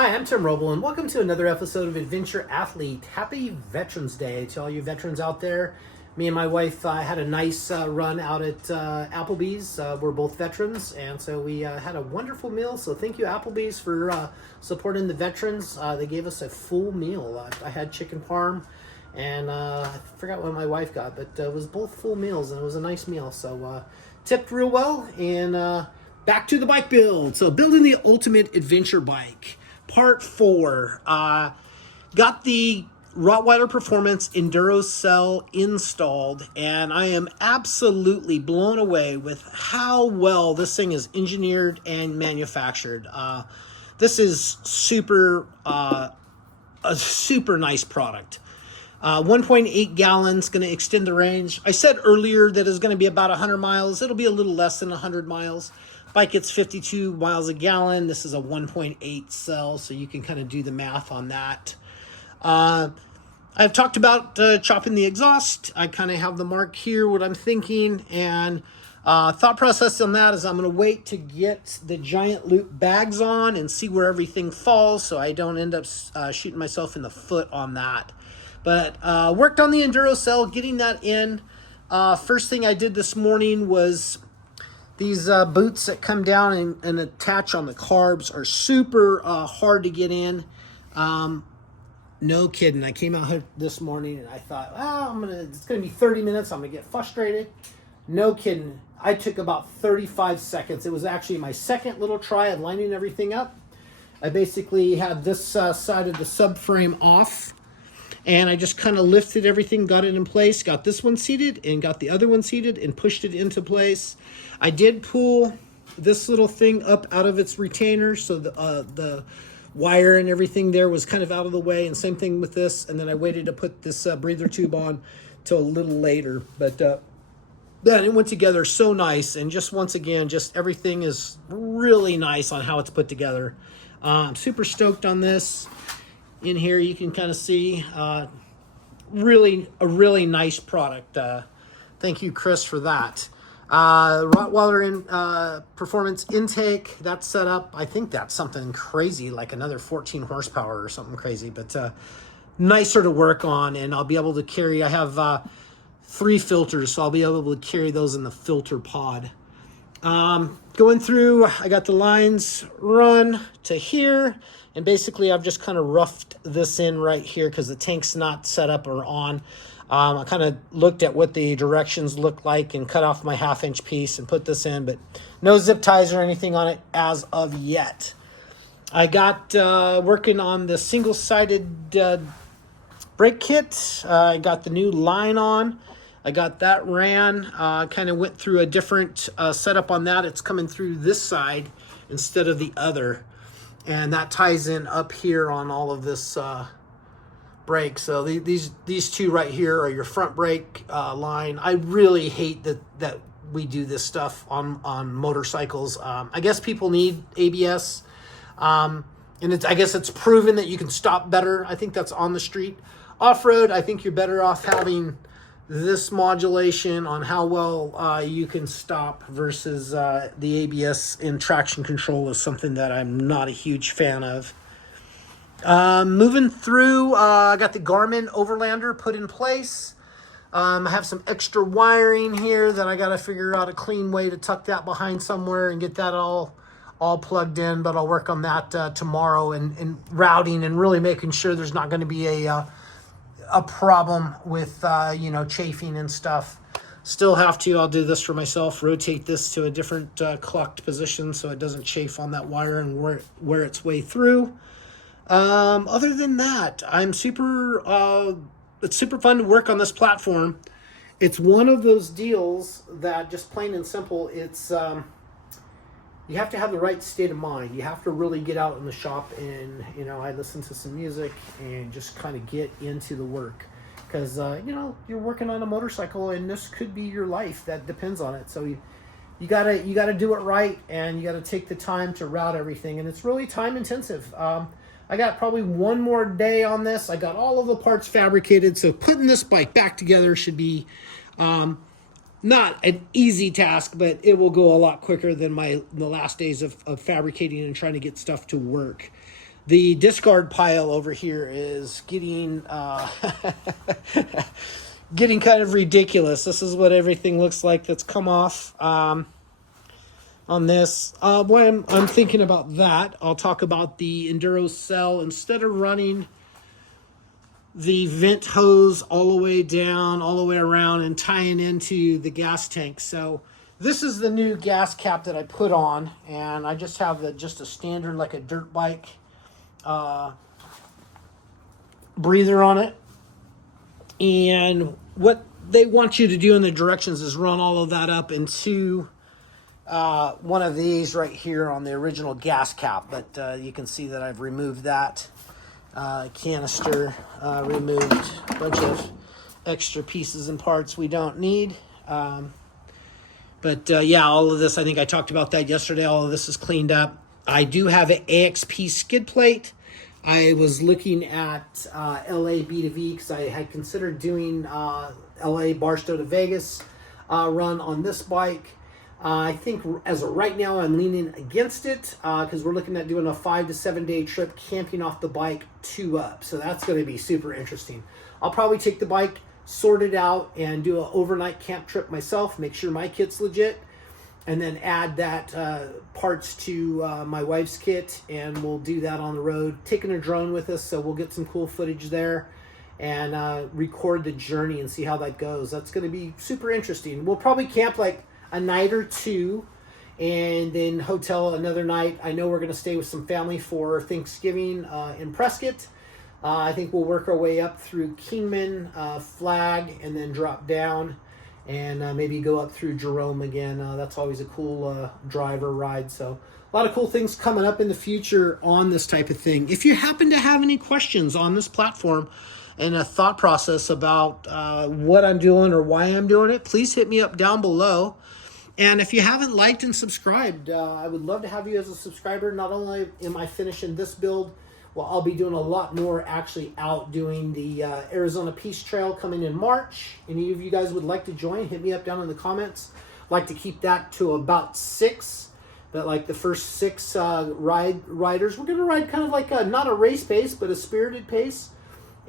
Hi, I'm Tim Roble, and welcome to another episode of Adventure Athlete. Happy Veterans Day to all you veterans out there. Me and my wife had a nice run out at Applebee's. We're both veterans, and so we had a wonderful meal. So thank you, Applebee's, for supporting the veterans. They gave us a full meal. I had chicken parm, and I forgot what my wife got, but it was both full meals, and it was a nice meal. So tipped real well, and back to the bike build. So building the ultimate adventure bike. Part 4. Got the Rottweiler Performance Enduro cell installed, and I am absolutely blown away with how well this thing is engineered and manufactured. This is a super nice product. 1.8 gallons, going to extend the range. I said earlier that it's going to be about 100 miles. It'll be a little less than 100 miles. Bike gets 52 miles a gallon. This is a 1.8 cell, so you can kind of do the math on that. I've talked about chopping the exhaust. I kind of have the mark here, what I'm thinking, and thought process on that is I'm going to wait to get the giant loop bags on and see where everything falls so I don't end up shooting myself in the foot on that. But worked on the Enduro cell, getting that in. First thing I did this morning was these boots that come down and attach on the carbs are super hard to get in. No kidding. I came out here this morning and I thought, it's gonna be 30 minutes. I'm gonna get frustrated. No kidding. I took about 35 seconds. It was actually my second little try at lining everything up. I basically had this side of the subframe off, and I just kind of lifted everything, got it in place, got this one seated and got the other one seated and pushed it into place. I did pull this little thing up out of its retainer, so the wire and everything there was kind of out of the way, and same thing with this. And then I waited to put this breather tube on till a little later. But then it went together so nice, and just once again, just everything is really nice on how it's put together. I'm super stoked on this. In here you can kind of see a really nice product. Thank you, Chris, for that. Rottweiler Performance intake, that's set up. I think that's something crazy, like another 14 horsepower or something crazy, but nicer to work on, and I'll be able to carry, I have 3 filters, so I'll be able to carry those in the filter pod. Going through, I got the lines run to here, and basically I've just kind of roughed this in right here because the tank's not set up or on. I kind of looked at what the directions look like and cut off my 1/2-inch piece and put this in, but no zip ties or anything on it as of yet. I got working on the single-sided brake kit. I got the new line on. I got that ran. Kind of went through a different setup on that. It's coming through this side instead of the other. And that ties in up here on all of this brake. So these two right here are your front brake line. I really hate that we do this stuff on motorcycles. I guess people need ABS. And I guess it's proven that you can stop better. I think that's on the street. Off-road, I think you're better off having this modulation on how well you can stop versus the ABS in traction control is something that I'm not a huge fan of. Moving through, I got the Garmin Overlander put in place. I have some extra wiring here that I got to figure out a clean way to tuck that behind somewhere and get that all plugged in, but I'll work on that tomorrow and routing and really making sure there's not going to be a problem with chafing and stuff. Still have to, I'll do this for myself, rotate this to a different clocked position so it doesn't chafe on that wire and wear its way through. Other than that, it's super fun to work on this platform. It's one of those deals that, just plain and simple, it's you have to have the right state of mind. You have to really get out in the shop and, I listen to some music and just kind of get into the work. Because, you're working on a motorcycle and this could be your life that depends on it. So you gotta do it right, and you gotta take the time to route everything. And it's really time intensive. I got probably one more day on this. I got all of the parts fabricated. So putting this bike back together should be not an easy task, but it will go a lot quicker than the last days of fabricating and trying to get stuff to work. The discard pile over here is getting getting kind of ridiculous. This is what everything looks like that's come off on this. When I'm thinking about that, I'll talk about the Enduro cell. Instead of running the vent hose all the way down, all the way around, and tying into the gas tank. So this is the new gas cap that I put on, and I just have just a standard, like a dirt bike breather on it. And what they want you to do in the directions is run all of that up into one of these right here on the original gas cap. But you can see that I've removed that canister, removed a bunch of extra pieces and parts we don't need. Yeah, all of this, I think I talked about that yesterday. All of this is cleaned up. I do have an AXP skid plate. I was looking at LA B2V because I had considered doing LA Barstow to Vegas run on this bike. I think as of right now, I'm leaning against it because we're looking at doing a 5 to 7 day trip camping off the bike 2 up. So that's going to be super interesting. I'll probably take the bike, sort it out, and do an overnight camp trip myself, make sure my kit's legit, and then add that parts to my wife's kit, and we'll do that on the road, taking a drone with us, so we'll get some cool footage there and record the journey and see how that goes. That's going to be super interesting. We'll probably camp like a night or two and then hotel another night. I know we're going to stay with some family for Thanksgiving in Prescott. I think we'll work our way up through Kingman, Flag, and then drop down and maybe go up through Jerome again. That's always a cool drive or ride. So a lot of cool things coming up in the future on this type of thing. If you happen to have any questions on this platform and a thought process about what I'm doing or why I'm doing it, please hit me up down below. And if you haven't liked and subscribed, I would love to have you as a subscriber. Not only am I finishing this build, well, I'll be doing a lot more actually out doing the Arizona Peace Trail coming in March. Any of you guys would like to join, hit me up down in the comments. I'd like to keep that to about 6. But like the first 6 riders, we're going to ride kind of like not a race pace, but a spirited pace.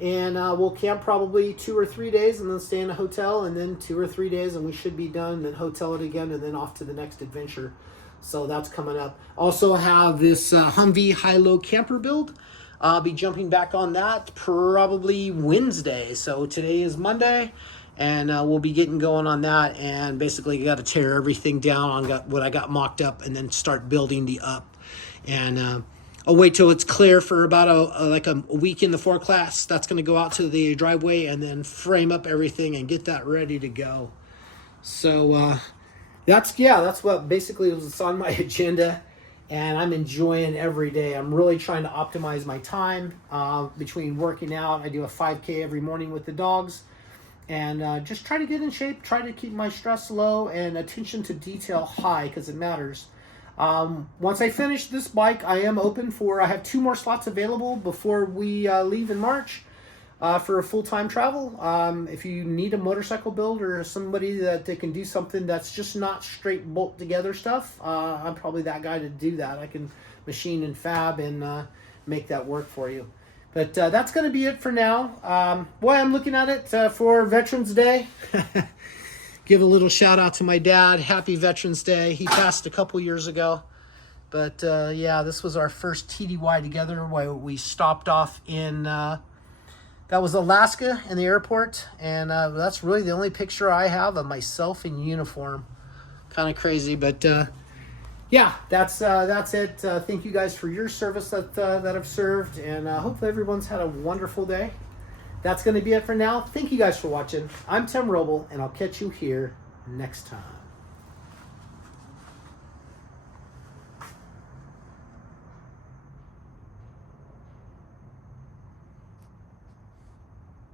And we'll camp probably 2 or 3 days and then stay in a hotel, and then 2 or 3 days and we should be done, and then hotel it again, and then off to the next adventure. So that's coming up. Also have this Humvee high-low camper build. I'll be jumping back on that probably Wednesday. So today is Monday, and we'll be getting going on that. And basically got to tear everything down on what I got mocked up and then start building the up. And I'll wait till it's clear for about a week in the forecast. That's going to go out to the driveway and then frame up everything and get that ready to go. So that's what basically was on my agenda, and I'm enjoying every day. I'm really trying to optimize my time between working out. I do a 5K every morning with the dogs, and just try to get in shape, try to keep my stress low and attention to detail high because it matters. Once I finish this bike, I am open I have 2 more slots available before we leave in March for a full-time travel. If you need a motorcycle build or somebody that they can do something that's just not straight bolt together stuff, I'm probably that guy to do that. I can machine and fab and make that work for you. But that's going to be it for now. Boy, I'm looking at it for Veterans Day. Give a little shout out to my dad. Happy Veterans Day. He passed a couple years ago. But yeah, this was our first TDY together where we stopped off in, that was Alaska in the airport. And that's really the only picture I have of myself in uniform. Kind of crazy, but yeah, that's it. Thank you guys for your service that I've served. And hopefully everyone's had a wonderful day. That's going to be it for now. Thank you guys for watching. I'm Tim Roble, and I'll catch you here next time.